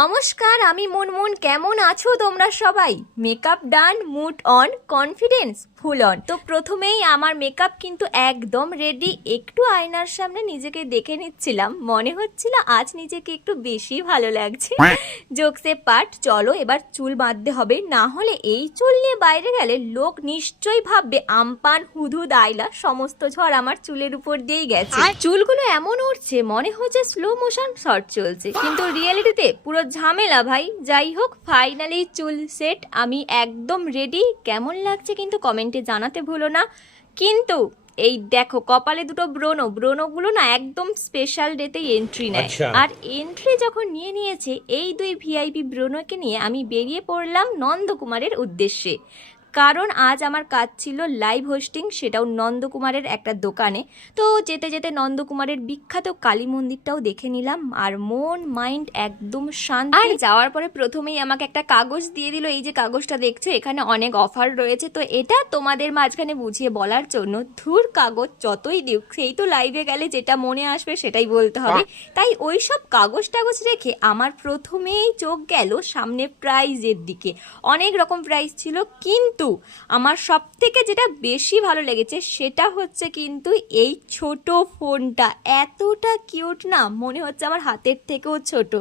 নমস্কার, আমি মুনমুন। কেমন আছো তোমরা সবাই? Makeup done, mood on, confidence full on. তো প্রথমেই আমার মেকআপ কিন্তু একদম রেডি। একটু আয়নার সামনে নিজেকে দেখে নিচ্ছিলাম, মনে হচ্ছিল আজ নিজেকে একটু বেশি ভালো লাগছে। জোকসে পার্ট, চলো এবার চুল বাঁধতে হবে, না হলে এই চুল নিয়ে বাইরে গেলে লোক নিশ্চয়ই ভাববে আমপান হুদুদ আইলা সমস্ত ঝড় আমার চুলের উপর দিয়েই গেছে। চুলগুলো এমন উঠছে মনে হচ্ছে স্লো মোশন শট চলছে, কিন্তু রিয়েলিটিতে পুরো ঝামেলা ভাই। যাই হোক, ফাইনালি চুল সেট, আমি একদম রেডি। কেমন লাগছে কিন্তু কমেন্টে জানাতে ভুলো না। কিন্তু এই দেখো কপালে দুটো ব্রণগুলো না একদম স্পেশাল ডেতেই এন্ট্রি নেয়। আর এন্ট্রি যখন নিয়েছে এই দুই ভিআইপি ব্রণকে নিয়ে আমি বেরিয়ে পড়লাম নন্দকুমারের উদ্দেশ্যে। কারণ আজ আমার কাজ ছিল লাইভ হোস্টিং, সেটাও নন্দকুমারের একটা দোকানে। তো যেতে যেতে নন্দকুমারের বিখ্যাত কালী মন্দিরটাও দেখে নিলাম, আর মন মাইন্ড একদম শান্ত। আর যাওয়ার পরে প্রথমেই আমাকে একটা কাগজ দিয়ে দিল। এই যে কাগজটা দেখছো, এখানে অনেক অফার রয়েছে, তো এটা তোমাদের মাঝখানে বুঝিয়ে বলার জন্য। ধুর, কাগজ যতই দিক, সেই তো লাইভে গেলে যেটা মনে আসবে সেটাই বলতে হবে। তাই ওই সব কাগজ টাগজ রেখে আমার প্রথমেই চোখ গেল সামনে প্রাইজের দিকে। অনেক রকম প্রাইজ ছিল, কিন্তু আমার সব থেকে যেটা বেশি ভালো লেগেছে সেটা হচ্ছে কিন্তু এই ছোট ফোনটা। এতটা কিউট না, মনে হচ্ছে আমার হাতের থেকেও ছোট,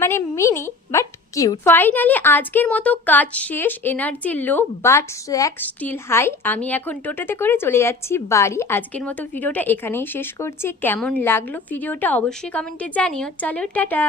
মানে মিনি বাট কিউট। ফাইনালি আজকের মতো কাজ শেষ, energy low but swag still high. আমি এখন টোটোতে করে চলে যাচ্ছি বাড়ি। আজকের মতো ভিডিওটা এখানেই শেষ করছি। কেমন লাগলো ভিডিওটা অবশ্যই কমেন্টে জানিও। চলো টাটা।